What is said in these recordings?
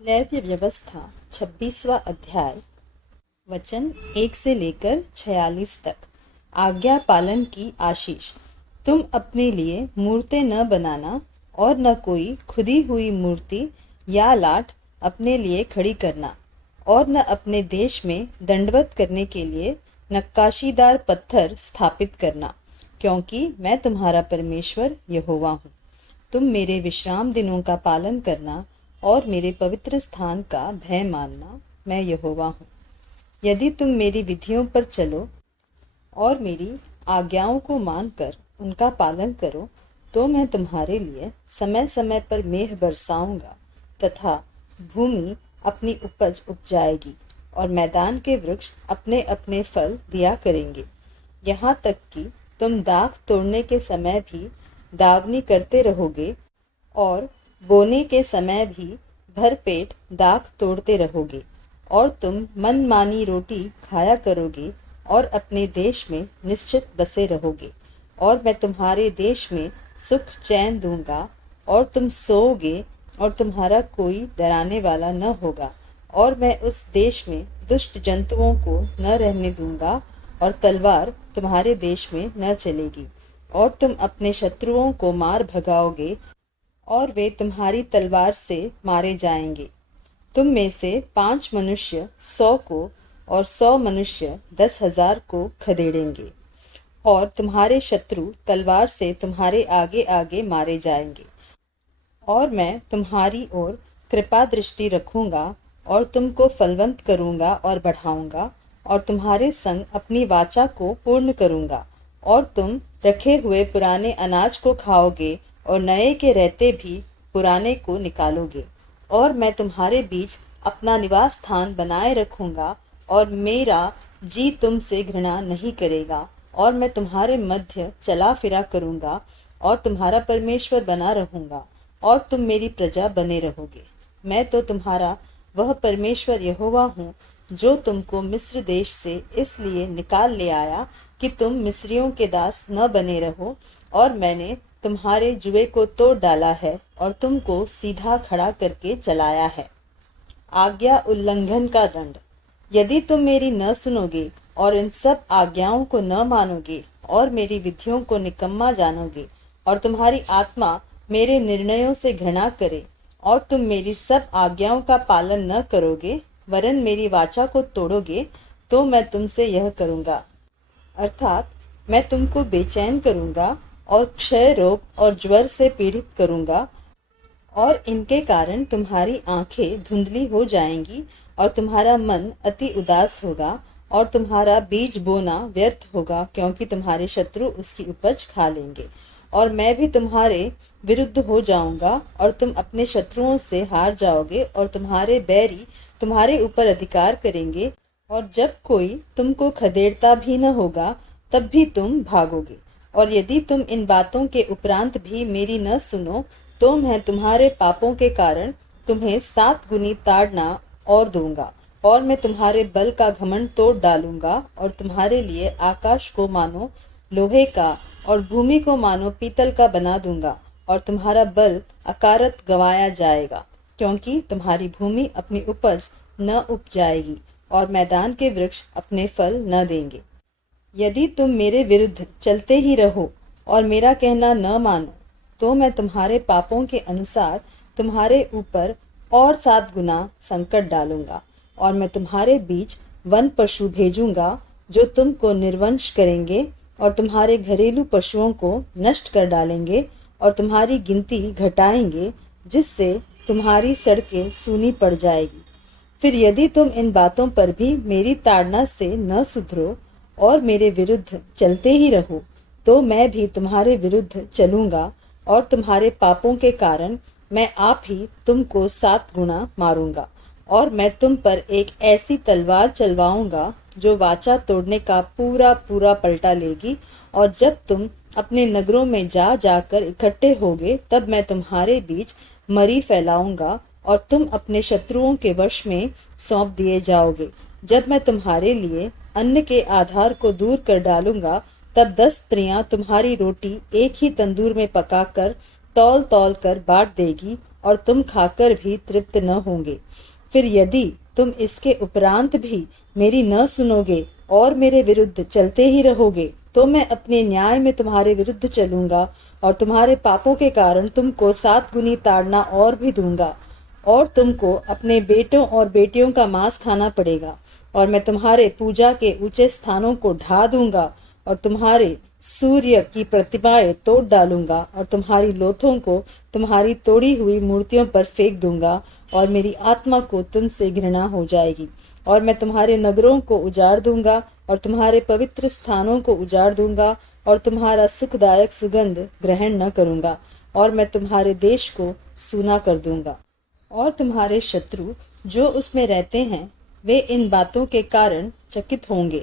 लैव्य व्यवस्था 26वां अध्याय। वचन 1 से लेकर 46 तक। आज्ञा पालन की आशीष। तुम अपने लिए मूर्तें न बनाना और न कोई खुदी हुई मूर्ति या लाठ अपने लिए खड़ी करना, और न अपने देश में दंडवत करने के लिए नक्काशीदार पत्थर स्थापित करना, क्योंकि मैं तुम्हारा परमेश्वर यहोवा हूँ। तुम मेरे विश्राम दिनों का पालन करना और मेरे पवित्र स्थान का भय मानना, मैं यहोवा हूँ। यदि तुम मेरी विधियों पर चलो और मेरी आज्ञाओं को मानकर उनका पालन करो, तो मैं तुम्हारे लिए समय समय पर मेघ बरसाऊंगा तथा भूमि अपनी उपज उपजाएगी और मैदान के वृक्ष अपने अपने फल दिया करेंगे। यहाँ तक कि तुम दाख तोड़ने के समय भी दावनी करते रहोगे और बोने के समय भी भरपेट दाख तोड़ते रहोगे, और तुम मनमानी रोटी खाया करोगे और अपने देश में निश्चित बसे रहोगे। और मैं तुम्हारे देश में सुख चैन दूंगा, और तुम सोओगे और तुम्हारा कोई डराने वाला न होगा। और मैं उस देश में दुष्ट जंतुओं को न रहने दूंगा, और तलवार तुम्हारे देश में न चलेगी। और तुम अपने शत्रुओं को मार भगाओगे और वे तुम्हारी तलवार से मारे जाएंगे। तुम में से 5 मनुष्य 100 को और 100 मनुष्य 10,000 को खदेड़ेंगे, और तुम्हारे शत्रु तलवार से तुम्हारे आगे आगे मारे जाएंगे। और मैं तुम्हारी ओर कृपा दृष्टि रखूंगा और तुमको फलवंत करूंगा और बढ़ाऊंगा, और तुम्हारे संग अपनी वाचा को पूर्ण करूंगा। और तुम रखे हुए पुराने अनाज को खाओगे और नए के रहते भी पुराने को निकालोगे। और मैं तुम्हारे बीच अपना निवास स्थान बनाए रखूंगा, और मेरा जी तुमसे घृणा नहीं करेगा। और मैं तुम्हारे मध्य चला फिरा करूंगा और तुम्हारा परमेश्वर बना रहूंगा, और तुम मेरी प्रजा बने रहोगे। मैं तो तुम्हारा वह परमेश्वर यहोवा हूँ, जो तुमको मिस्र देश से इसलिए निकाल ले आया कि तुम मिस्रियों के दास न बने रहो। और मैंने तुम्हारे जुए को तोड़ डाला है और तुमको सीधा खड़ा करके चलाया है। आज्ञा उल्लंघन का दंड। यदि तुम मेरी न सुनोगे और इन सब आज्ञाओं को न मानोगे और मेरी विधियों को निकम्मा जानोगे, और तुम्हारी आत्मा मेरे निर्णयों से घृणा करे, और तुम मेरी सब आज्ञाओं का पालन न करोगे वरन मेरी वाचा को तोड़ोगे, तो मैं तुमसे यह करूंगा, अर्थात मैं तुमको बेचैन करूंगा और क्षय रोग और ज्वर से पीड़ित करूंगा, और इनके कारण तुम्हारी आंखें धुंधली हो जाएंगी और तुम्हारा मन अति उदास होगा, और तुम्हारा बीज बोना व्यर्थ होगा, क्योंकि तुम्हारे शत्रु उसकी उपज खा लेंगे। और मैं भी तुम्हारे विरुद्ध हो जाऊंगा और तुम अपने शत्रुओं से हार जाओगे, और तुम्हारे बैरी तुम्हारे ऊपर अधिकार करेंगे। और जब कोई तुमको खदेड़ता भी न होगा, तब भी तुम भागोगे। और यदि तुम इन बातों के उपरांत भी मेरी न सुनो, तो मैं तुम्हारे पापों के कारण तुम्हें 7 गुनी ताड़ना और दूंगा। और मैं तुम्हारे बल का घमंड तोड़ डालूंगा, और तुम्हारे लिए आकाश को मानो लोहे का और भूमि को मानो पीतल का बना दूंगा। और तुम्हारा बल अकारत गंवाया जाएगा, क्योंकि तुम्हारी भूमि अपनी उपज न उपजाएगी और मैदान के वृक्ष अपने फल न देंगे। यदि तुम मेरे विरुद्ध चलते ही रहो और मेरा कहना न मानो, तो मैं तुम्हारे पापों के अनुसार तुम्हारे ऊपर और 7 गुना संकट डालूंगा। और मैं तुम्हारे बीच वन पशु भेजूंगा, जो तुमको निर्वंश करेंगे और तुम्हारे घरेलू पशुओं को नष्ट कर डालेंगे और तुम्हारी गिनती घटाएंगे, जिससे तुम्हारी सड़कें सूनी पड़ जाएगी। फिर यदि तुम इन बातों पर भी मेरी ताड़ना से न सुधरो और मेरे विरुद्ध चलते ही रहो, तो मैं भी तुम्हारे विरुद्ध चलूंगा, और तुम्हारे पापों के कारण मैं आप ही तुमको 7 गुना मारूंगा। और मैं तुम पर एक ऐसी तलवार चलवाऊंगा जो वाचा तोड़ने का पूरा पूरा पलटा लेगी। और जब तुम अपने नगरों में जा जाकर इकट्ठे होगे, तब मैं तुम्हारे बीच मरी फैलाऊंगा और तुम अपने शत्रुओं के वश में सौंप दिए जाओगे। जब मैं तुम्हारे लिए अन्न के आधार को दूर कर डालूंगा, तब 10 स्त्रियां तुम्हारी रोटी एक ही तंदूर में पकाकर तौल तौल कर बांट देगी, और तुम खाकर भी तृप्त न होंगे। फिर यदि तुम इसके उपरांत भी मेरी न सुनोगे और मेरे विरुद्ध चलते ही रहोगे, तो मैं अपने न्याय में तुम्हारे विरुद्ध चलूंगा और तुम्हारे पापों के कारण तुमको 7 गुनी ताड़ना और भी दूंगा, और तुमको अपने बेटों और बेटियों का मांस खाना पड़ेगा। और मैं तुम्हारे पूजा के ऊंचे स्थानों को ढा दूंगा और तुम्हारे सूर्य की प्रतिमाएं तोड़ डालूंगा और तुम्हारी लोथों को तुम्हारी तोड़ी हुई मूर्तियों पर फेंक दूंगा, और मेरी आत्मा को तुमसे घृणा हो जाएगी। और मैं तुम्हारे नगरों को उजाड़ दूंगा और तुम्हारे पवित्र स्थानों को उजाड़ दूंगा और तुम्हारा सुखदायक सुगंध ग्रहण न करूंगा, और मैं तुम्हारे देश को सूना कर दूंगा। और तुम्हारे शत्रु जो उसमें रहते हैं वे इन बातों के कारण चकित होंगे,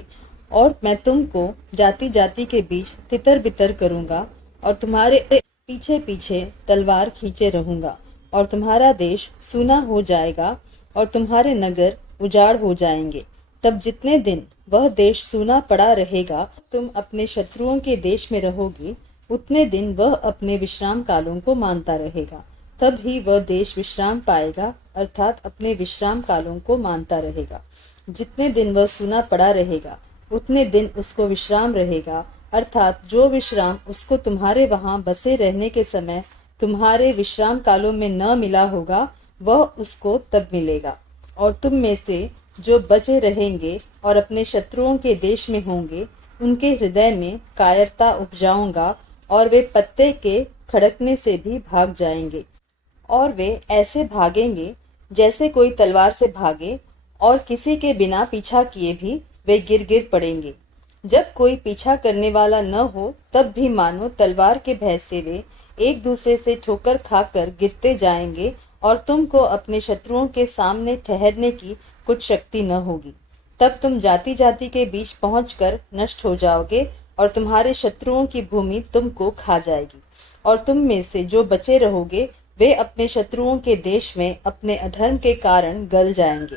और मैं तुमको जाति जाति के बीच तितर बितर करूंगा और तुम्हारे पीछे पीछे तलवार खींचे रहूंगा, और तुम्हारा देश सूना हो जाएगा और तुम्हारे नगर उजाड़ हो जाएंगे। तब जितने दिन वह देश सूना पड़ा रहेगा, तुम अपने शत्रुओं के देश में रहोगे, उतने दिन वह अपने विश्राम कालों को मानता रहेगा। तब ही वह देश विश्राम पाएगा, अर्थात अपने विश्राम कालों को मानता रहेगा। जितने दिन वह सूना पड़ा रहेगा, उतने दिन उसको विश्राम रहेगा, अर्थात जो विश्राम उसको तुम्हारे वहां बसे रहने के समय तुम्हारे विश्राम कालों में न मिला होगा, वह उसको तब मिलेगा। और तुम में से जो बचे रहेंगे और अपने शत्रुओं के देश में होंगे, उनके हृदय में कायरता उपजाऊंगा, और वे पत्ते के खड़कने से भी भाग जाएंगे। और वे ऐसे भागेंगे जैसे कोई तलवार से भागे, और किसी के बिना पीछा किए भी वे गिर गिर पड़ेंगे। जब कोई पीछा करने वाला न हो, तब भी मानो तलवार के भय से वे एक दूसरे से ठोकर खाकर गिरते जाएंगे, और तुमको अपने शत्रुओं के सामने ठहरने की कुछ शक्ति न होगी। तब तुम जाति जाति के बीच पहुंचकर नष्ट हो जाओगे, और तुम्हारे शत्रुओं की भूमि तुमको खा जाएगी। और तुम में से जो बचे रहोगे, वे अपने शत्रुओं के देश में अपने अधर्म के कारण गल जाएंगे,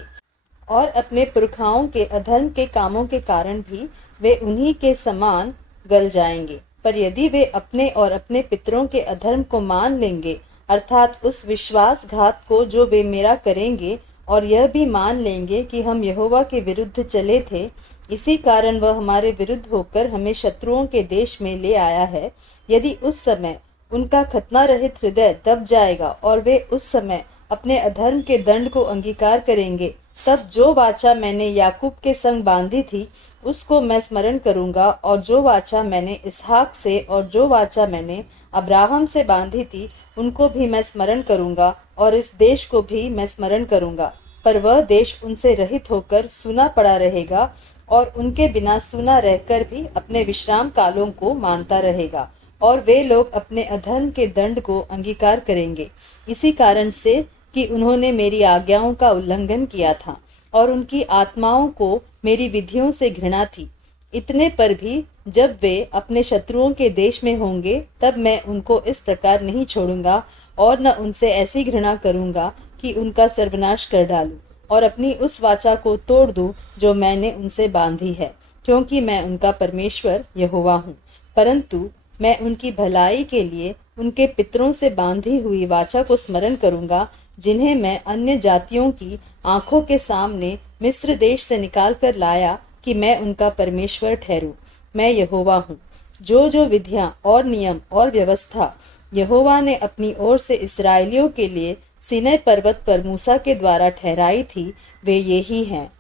और अपने पुरखाओं के अधर्म के कामों के कारण भी वे उन्हीं के समान गल जाएंगे। पर यदि वे अपने और अपने पितरों के अधर्म को मान लेंगे, अर्थात उस विश्वासघात को जो वे मेरा करेंगे, और यह भी मान लेंगे कि हम यहोवा के विरुद्ध चले थे, इसी कारण वह हमारे विरुद्ध होकर हमें शत्रुओं के देश में ले आया है, यदि उस समय उनका खतना रहित हृदय दब जाएगा और वे उस समय अपने अधर्म के दंड को अंगीकार करेंगे, तब जो वाचा मैंने याकूब के संग बांधी थी उसको मैं स्मरण करूंगा, और जो वाचा मैंने इसहाक से और जो वाचा मैंने अब्राहम से बांधी थी उनको भी मैं स्मरण करूंगा, और इस देश को भी मैं स्मरण करूंगा। पर वह देश उनसे रहित होकर सूना पड़ा रहेगा, और उनके बिना सूना रहकर भी अपने विश्राम कालों को मानता रहेगा, और वे लोग अपने अधर्म के दंड को अंगीकार करेंगे, इसी कारण से कि उन्होंने मेरी आज्ञाओं का उल्लंघन किया था, और उनकी आत्माओं को मेरी विधियों से घृणा थी। इतने पर भी जब वे अपने शत्रुओं के देश में होंगे, तब मैं उनको इस प्रकार नहीं छोड़ूंगा, और न उनसे ऐसी घृणा करूंगा कि उनका सर्वनाश कर डालूं, और अपनी उस वाचा को तोड़ दूं जो मैंने उनसे बांधी है, क्योंकि मैं उनका परमेश्वर यहोवा हूँ। परंतु मैं उनकी भलाई के लिए उनके पितरों से बांधी हुई वाचा को स्मरण करूंगा, जिन्हें मैं अन्य जातियों की आंखों के सामने मिस्र देश से निकाल कर लाया, कि मैं उनका परमेश्वर ठहरूं। मैं यहोवा हूँ। जो जो विधियां और नियम और व्यवस्था यहोवा ने अपनी ओर से इस्राएलियों के लिए सीनै पर्वत पर मूसा के द्वारा ठहराई थी, वे ये ही हैं।